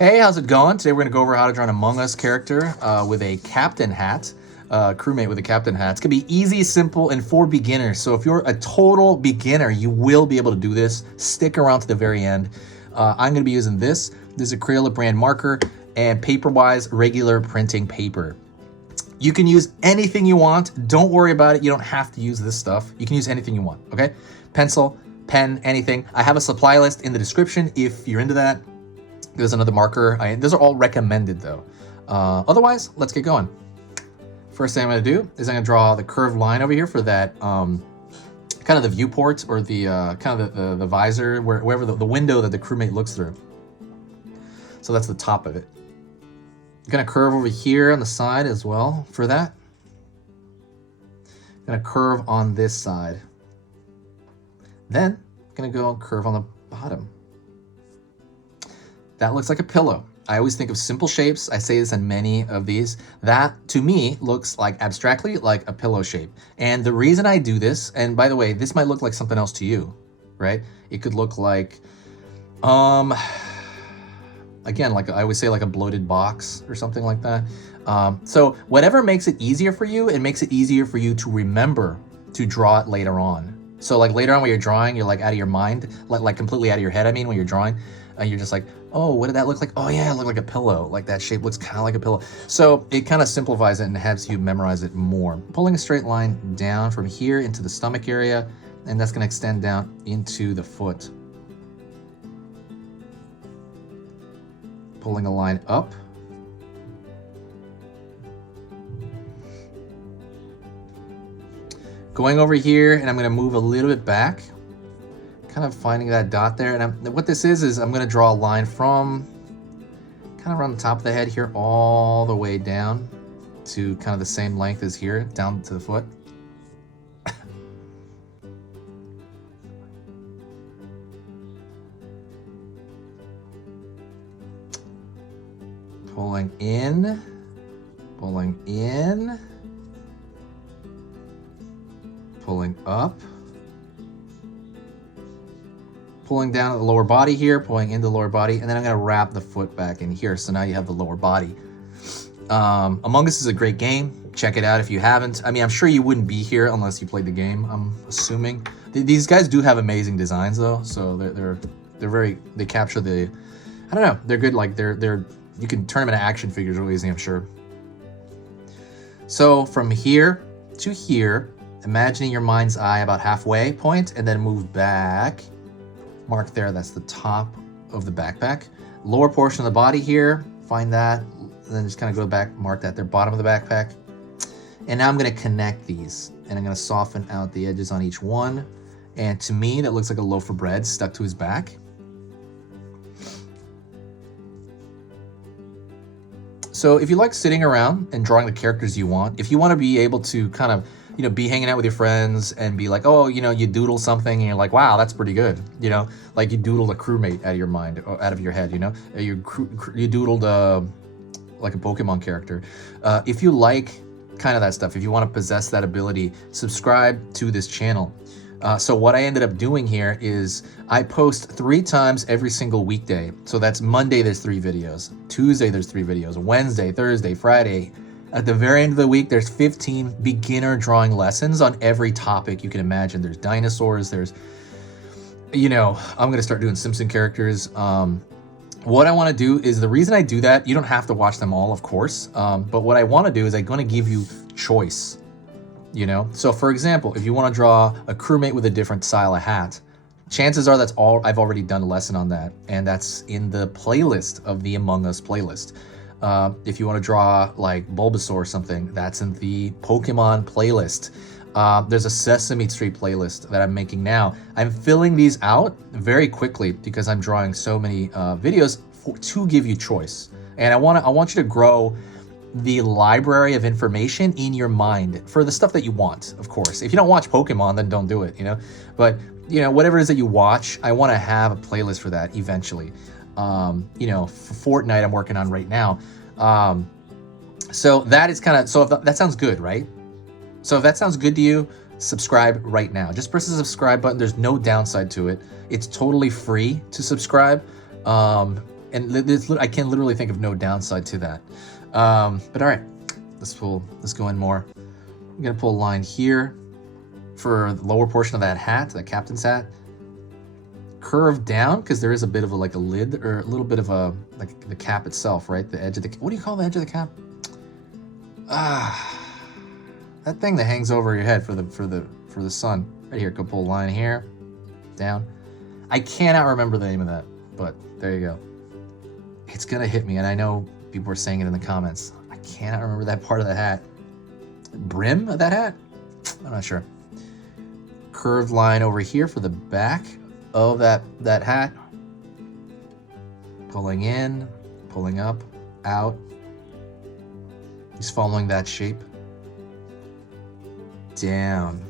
Hey, how's it going? Today we're going to go over how to draw an Among Us character with a captain hat, crewmate with a captain hat. It's going to be easy, simple, and for beginners. So if you're a total beginner, you will be able to do this. Stick around to the very end. I'm going to be using this. This is a Crayola brand marker and paper-wise regular printing paper. You can use anything you want. Don't worry about it. You don't have to use this stuff. You can use anything you want, okay? Pencil, pen, anything. I have a supply list in the description if you're into that. There's another marker. Those are all recommended though. Otherwise, let's get going. First thing I'm gonna do is I'm gonna draw the curved line over here for that kind of the viewport or the kind of the visor, wherever the window that the crewmate looks through. So that's the top of it. I'm gonna curve over here on the side as well for that. I'm gonna curve on this side. Then I'm gonna go and curve on the bottom. That looks like a pillow. I always think of simple shapes. I say this in many of these. That, to me, looks like abstractly like a pillow shape. And the reason I do this, and by the way, this might look like something else to you, right? It could look like, again, like I always say, like a bloated box or something like that. So whatever makes it easier for you, it makes it easier for you to remember to draw it later on. So like later on when you're drawing, you're like out of your mind, like completely out of your head, I mean, when you're drawing, you're just like, oh, what did that look like? Oh yeah, it looked like a pillow. Like that shape looks kind of like a pillow. So it kind of simplifies it and helps you memorize it more. Pulling a straight line down from here into the stomach area, and that's gonna extend down into the foot. Pulling a line up. Going over here, and I'm gonna move a little bit back. Kind of finding that dot there, and what this is I'm going to draw a line from kind of around the top of the head here all the way down to kind of the same length as here, down to the foot. Pulling in, pulling in, pulling up. Pulling down at the lower body here, pulling into the lower body, and then I'm gonna wrap the foot back in here. So now you have the lower body. Among Us is a great game. Check it out if you haven't. I mean, I'm sure you wouldn't be here unless you played the game, I'm assuming. These guys do have amazing designs though, so they capture the, I don't know, they're good. Like you can turn them into action figures real easy, I'm sure. So from here to here, imagining your mind's eye about halfway point, and then move back. Mark there, that's the top of the backpack. Lower portion of the body here, find that, and then just kind of go back, mark that there, bottom of the backpack. And now I'm gonna connect these, and I'm gonna soften out the edges on each one. And to me, that looks like a loaf of bread stuck to his back. So if you like sitting around and drawing the characters you want, if you wanna be able to kind of, you know, be hanging out with your friends and be like, oh, you know, you doodle something and you're like, wow, that's pretty good. You know, like you doodled a crewmate out of your mind or out of your head, you know, you doodled like a Pokemon character. If you like kind of that stuff, if you want to possess that ability, subscribe to this channel. So what I ended up doing here is I post 3 times every single weekday. So that's Monday, there's 3 videos. Tuesday, there's 3 videos. Wednesday, Thursday, Friday. At the very end of the week, there's 15 beginner drawing lessons on every topic you can imagine. There's dinosaurs, there's, you know, I'm gonna start doing Simpson characters. What I wanna do is, the reason I do that, you don't have to watch them all, of course, but what I wanna do is I'm gonna give you choice, you know? So for example, if you wanna draw a crewmate with a different style of hat, chances are that's all, I've already done a lesson on that, and that's in the playlist of the Among Us playlist. If you want to draw like Bulbasaur or something, that's in the Pokemon playlist. There's a Sesame Street playlist that I'm making now. I'm filling these out very quickly because I'm drawing so many videos to give you choice. And I want you to grow the library of information in your mind for the stuff that you want, of course. If you don't watch Pokemon, then don't do it, you know? But, you know, whatever it is that you watch, I want to have a playlist for that eventually. You know, for Fortnite I'm working on right now. So that is kind of, so if that sounds good, right? So if that sounds good to you, subscribe right now. Just press the subscribe button. There's no downside to it. It's totally free to subscribe. And I can literally think of no downside to that. But all right, let's go in more. I'm gonna pull a line here for the lower portion of that hat, that captain's hat. Curve down, because there is a bit of a lid, or a little bit of a, like the cap itself, right? The edge of the, what do you call the edge of the cap? That thing that hangs over your head for the sun. Right here, go pull a line here, down. I cannot remember the name of that, but there you go. It's gonna hit me, and I know people are saying it in the comments. I cannot remember that part of the hat. Brim of that hat? I'm not sure. Curved line over here for the back of that hat. Pulling in, pulling up, out. He's following that shape. Down.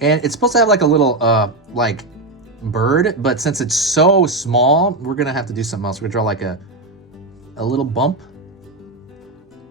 And it's supposed to have like a little like bird, but since it's so small, we're gonna have to do something else. We're gonna draw like a little bump.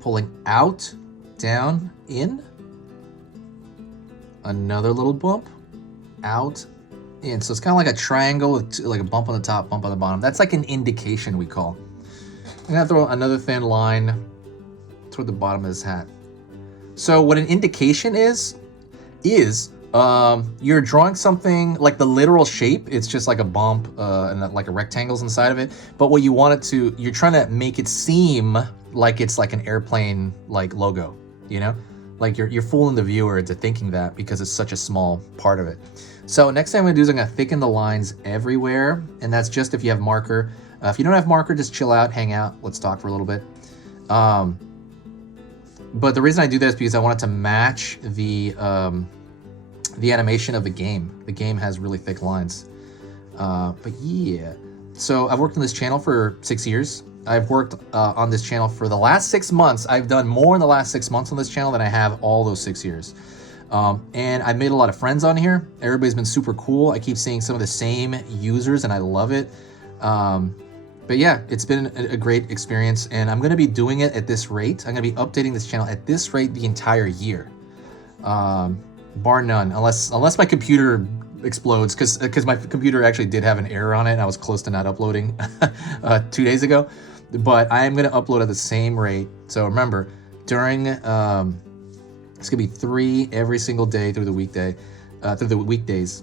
Pulling out, down, in. Another little bump, out, in. So it's kind of like a triangle with like a bump on the top, bump on the bottom. That's like an indication, we call. I'm gonna throw another thin line toward the bottom of this hat. So what an indication is you're drawing something like the literal shape. It's just like a bump and like a rectangle's inside of it. But what you want it to, you're trying to make it seem like it's like an airplane like logo, you know? Like you're fooling the viewer into thinking that because it's such a small part of it. So next thing I'm gonna do is I'm gonna thicken the lines everywhere. And that's just if you have marker. If you don't have marker, just chill out, hang out. Let's talk for a little bit. But the reason I do that is because I want it to match the animation of the game. The game has really thick lines. But yeah, so I've worked on this channel for 6 years. I've worked on this channel for the last 6 months. I've done more in the last 6 months on this channel than I have all those 6 years. And I've made a lot of friends on here. Everybody's been super cool. I keep seeing some of the same users and I love it. But yeah, it's been a great experience and I'm gonna be doing it at this rate. I'm gonna be updating this channel at this rate the entire year. Bar none, unless my computer explodes, because my computer actually did have an error on it and I was close to not uploading 2 days ago. But I am gonna upload at the same rate. So remember, during it's gonna be 3 every single day through the weekdays.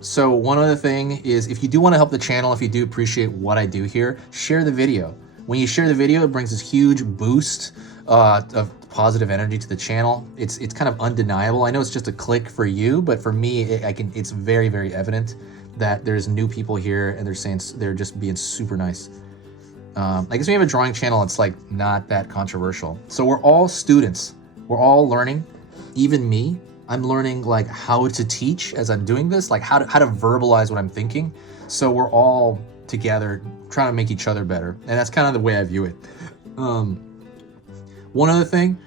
So one other thing is, if you do want to help the channel, if you do appreciate what I do here, share the video. When you share the video, it brings this huge boost of positive energy to the channel. It's kind of undeniable. I know it's just a click for you, but for me, it's very, very evident that there's new people here and they're just being super nice. I guess when you have a drawing channel, it's like not that controversial. So we're all students. We're all learning, even me. I'm learning like how to teach as I'm doing this, like how to verbalize what I'm thinking. So we're all together trying to make each other better. And that's kind of the way I view it. One other thing,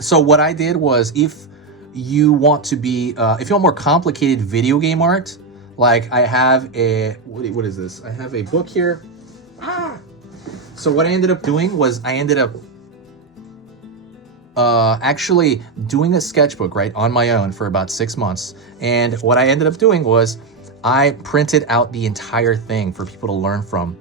so what I did was, if you want to be, if you want more complicated video game art, like I have what is this? I have a book here. So what I ended up doing was I ended up actually doing a sketchbook, right, on my own for about 6 months. And what I ended up doing was I printed out the entire thing for people to learn from.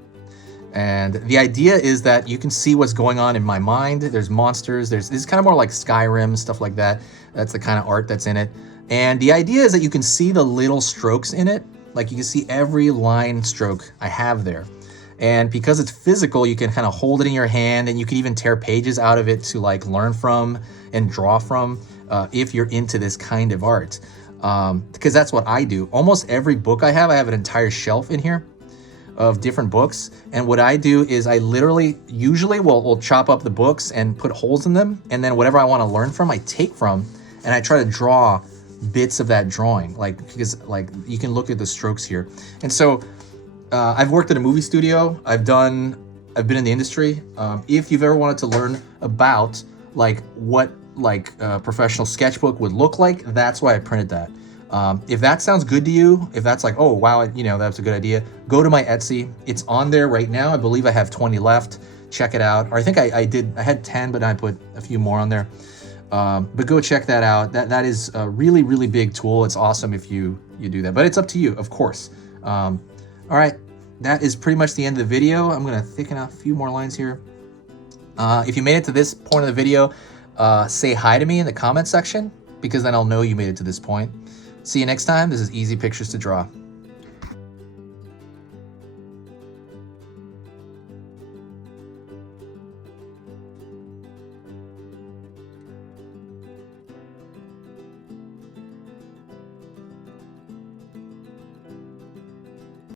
And the idea is that you can see what's going on in my mind. There's monsters, it's kind of more like Skyrim, stuff like that. That's the kind of art that's in it. And the idea is that you can see the little strokes in it. Like you can see every line stroke I have there. And because it's physical, you can kind of hold it in your hand and you can even tear pages out of it to like learn from and draw from if you're into this kind of art. Because that's what I do. Almost every book I have an entire shelf in here of different books. And what I do is I literally, usually will chop up the books and put holes in them. And then whatever I want to learn from, I take from, and I try to draw bits of that drawing. Like, because like you can look at the strokes here. And so I've worked at a movie studio. I've been in the industry. If you've ever wanted to learn about like what like a professional sketchbook would look like, that's why I printed that. If that sounds good to you, if that's like, oh wow, you know, that's a good idea, go to my Etsy. It's on there right now. I believe I have 20 left. Check it out. Or I think I had 10, but I put a few more on there. But go check that out. That is a really, really big tool. It's awesome if you do that, but it's up to you, of course. All right, that is pretty much the end of the video. I'm gonna thicken out a few more lines here. If you made it to this point of the video, say hi to me in the comment section, because then I'll know you made it to this point. See you next time. This is Easy Pictures to Draw.